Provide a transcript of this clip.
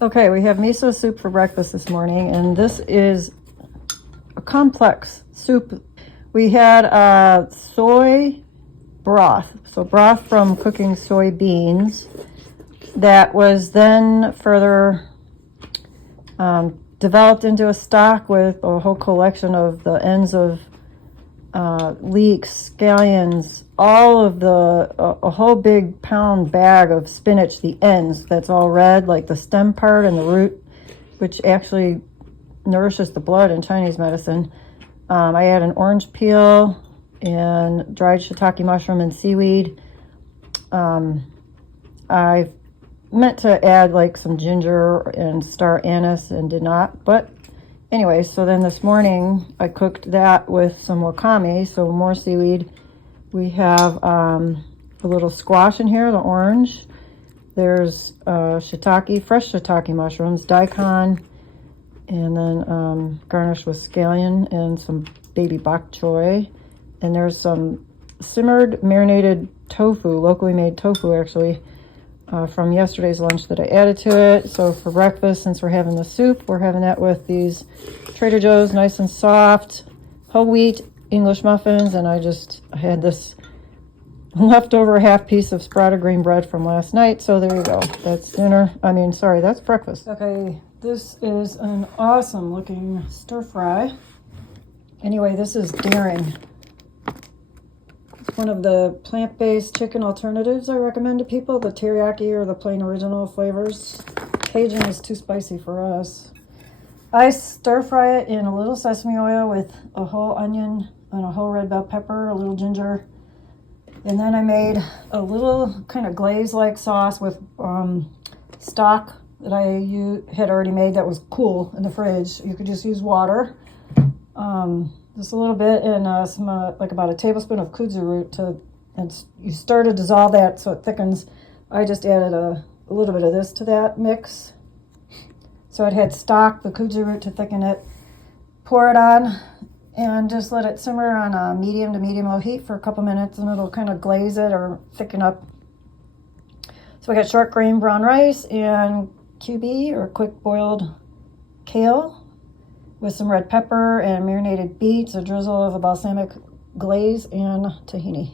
Okay, we have miso soup for breakfast this morning, and this is a complex soup. We had soy broth, so broth from cooking soybeans that was then further developed into a stock with a whole collection of the ends of leeks, scallions, all of a whole big pound bag of spinach, the ends, that's all red, like the stem part and the root, which actually nourishes the blood in Chinese medicine. I add an orange peel and dried shiitake mushroom and seaweed. I meant to add like some ginger and star anise and did not, but anyway, so then this morning I cooked that with some wakame, so more seaweed. We have a little squash in here, the orange. There's shiitake, fresh shiitake mushrooms, daikon, and then garnished with scallion and some baby bok choy. And there's some simmered marinated tofu, locally made tofu actually, from yesterday's lunch that I added to it. So for breakfast, since we're having the soup, we're having that with these Trader Joe's nice and soft whole wheat English muffins, and I had this leftover half piece of sprouted green bread from last night. So there you go. That's dinner. That's breakfast. Okay, this is an awesome looking stir fry. Anyway, this is Daring. It's one of the plant-based chicken alternatives I recommend to people, the teriyaki or the plain original flavors. Cajun is too spicy for us. I stir fry it in a little sesame oil with a whole onion and a whole red bell pepper, a little ginger. And then I made a little kind of glaze-like sauce with stock that I had already made that was cool in the fridge. You could just use water. Just a little bit and like about a tablespoon of kudzu root and you stir to dissolve that so it thickens. I just added a little bit of this to that mix. So it had stock, the kudzu root to thicken it. Pour it on and just let it simmer on a medium to medium-low heat for a couple minutes, and it'll kind of glaze it or thicken up. So we got short grain brown rice and QB, or quick boiled kale, with some red pepper and marinated beets, a drizzle of a balsamic glaze, and tahini.